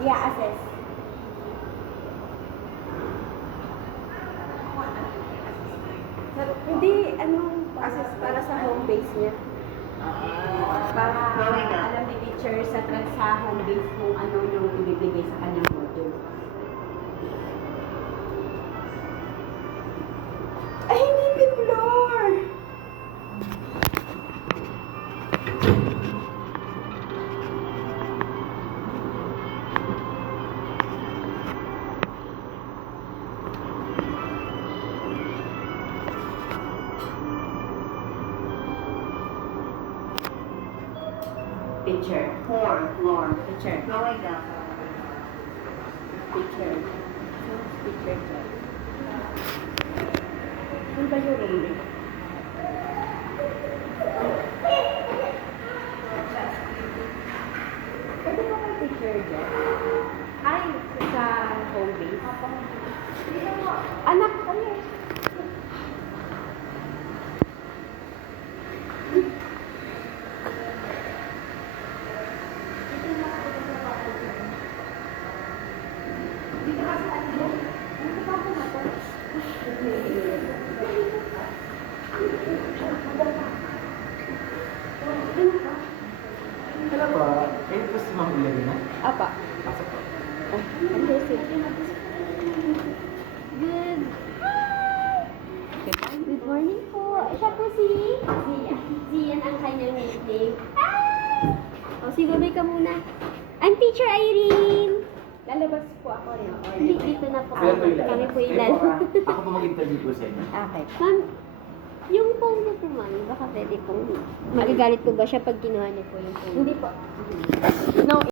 i-assess. Hindi, assess para sa home base niya. Para alam ni teacher sa home base kung ano yung ibibigay sa kanyang module. Ay, hindi piploor! Teacher. Floor. Teacher. Going down. Teacher. Teacher. Ano ba yung role? Pwede ba kay teacher dyan? Ay, sa home base. Anak, kami. Hello po. Kayo po si Ma'am Ilagay na? Apa. Pasok po. Oh, ano si? Good. Good morning po. Siya po si Zian ang kanyang nickname. O, si Babay ka muna. I'm Teacher Irene. Lalabas po ako no? Dito na po Pero po kami. ilan? Kami po Kayo ilan. Ako po mag-interview po sa inyo. Okay. Ma'am, yung phone niyo po, ma'am, baka pwede pong magagalit po ba siya pag kinuha niyo po yung phone? Hindi po. No,